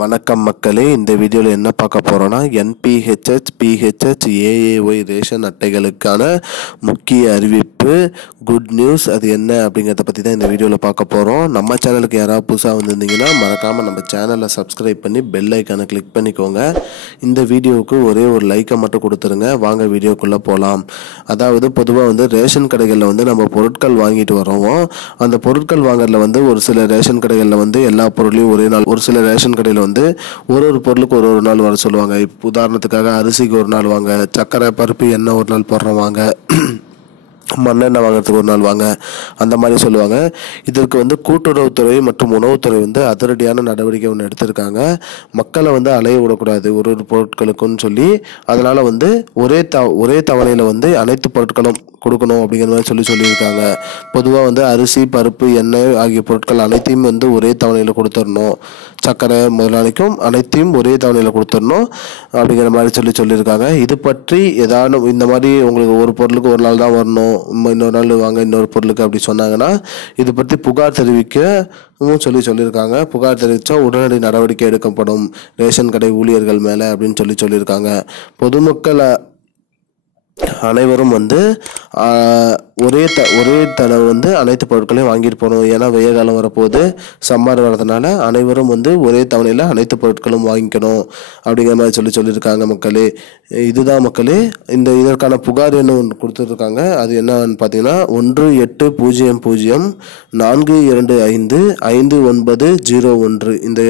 வணக்கம் மக்களே, இந்த வீடியோவில் என்ன பார்க்க போகிறோன்னா NPHH, PHH, AAY ரேஷன் அட்டைகளுக்கான முக்கிய அறிவிப்பு, குட் நியூஸ். அது என்ன அப்படிங்கிறத பற்றி தான் இந்த வீடியோவில் பார்க்க போகிறோம். நம்ம சேனலுக்கு யாராவது புதுசாக வந்திருந்தீங்கன்னா மறக்காமல் நம்ம சேனலை சப்ஸ்கிரைப் பண்ணி பெல் ஐக்கானை கிளிக் பண்ணிக்கோங்க. இந்த வீடியோவுக்கு ஒரே ஒரு லைக்கை மட்டும் கொடுத்துருங்க. வாங்க வீடியோக்குள்ளே போகலாம். அதாவது பொதுவாக ரேஷன் கடைகளில் நம்ம பொருட்கள் வாங்கிட்டு வரோம். அந்த பொருட்கள் வாங்குறதுல ஒரு சில ரேஷன் கடைகளில் எல்லா பொருளையும் ஒரே நாள், ஒரு சில ரேஷன் கடையில் ஒரு பொருளுக்கு ஒரு நாள் வர சொல்லுவாங்க. உதாரணத்துக்காக அரிசிக்கு ஒரு நாள் வாங்க, சக்கரை பருப்பு எண்ணெய் ஒரு நாள் போடுறவாங்க, மண்ணெண்ணெய் வாங்குறதுக்கு ஒரு நாள் வாங்க, அந்த மாதிரி சொல்லுவாங்க. இதற்கு கூட்டுறவுத்துறை மற்றும் உணவுத்துறை அதிரடியான நடவடிக்கை ஒன்று எடுத்திருக்காங்க. மக்களை அலைய விடக்கூடாது ஒரு பொருட்களுக்குன்னு சொல்லி. அதனால ஒரே தவணையில் அனைத்து பொருட்களும் கொடுக்கணும் அப்படிங்கிற மாதிரி சொல்லியிருக்காங்க. பொதுவாக அரிசி, பருப்பு, எண்ணெய் ஆகிய பொருட்கள் அனைத்தையும் ஒரே தவணையில் கொடுத்துடணும். சக்கரை முதலாளிக்கும் அனைத்தையும் ஒரே தவணையில் கொடுத்துடணும் அப்படிங்கிற மாதிரி சொல்லியிருக்காங்க. இது பற்றி ஏதாவது இந்த மாதிரி உங்களுக்கு ஒரு பொருளுக்கு ஒரு நாள் தான் வரணும், இன்னொரு நாள் வாங்க இன்னொரு பொருளுக்கு அப்படி சொன்னாங்கன்னா இது பற்றி புகார் தெரிவிக்க சொல்லியிருக்காங்க. புகார் தெரிவித்தா உடனடி நடவடிக்கை எடுக்கப்படும் ரேஷன் கடை ஊழியர்கள் மேலே அப்படின்னு சொல்லியிருக்காங்க. பொதுமக்கள் அனைவரும் ஒரே தடவை அனைத்து பொருட்களையும் வாங்கிட்டு போகணும். ஏன்னா வெய்ய காலம் வரப்போது, சம்மர் வரதுனால அனைவரும் ஒரே தவணையில் அனைத்து பொருட்களும் வாங்கிக்கணும் அப்படிங்கிற மாதிரி சொல்லியிருக்காங்க. மக்களே, இதுதான் மக்களே, இதற்கான புகார் என்ன ஒன்று கொடுத்துருக்காங்க. அது என்னன்னு பார்த்தீங்கன்னா 1800-425-5901 இந்த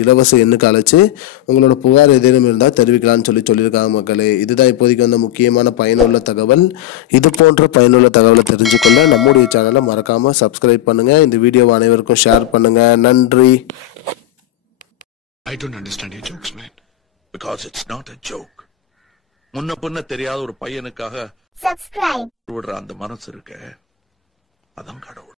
இலவச எண்ணுக்கு அழைச்சி உங்களோட புகார் ஏதேனும் இருந்தால் தெரிவிக்கலாம்னு சொல்லியிருக்காங்க. மக்களே, இதுதான் இப்போதைக்கு முக்கியமான பயனுள்ள தகவல். இது போன்ற பயனுள்ள தகவலை தெரிஞ்சுக்கொள்ள நம்முடைய சேனலை மறக்காம சப்ஸ்கிரைப் பண்ணுங்க. இந்த வீடியோவை அனைவருக்கும் ஷேர் பண்ணுங்க. நன்றி. I don't understand your jokes, man. Because it's not a joke. முன்ன பின்ன தெரியாத ஒரு பையனுக்காக சப்ஸ்கிரைப் விடுற அந்த மனசு இருக்க, அதான் கடவுள்.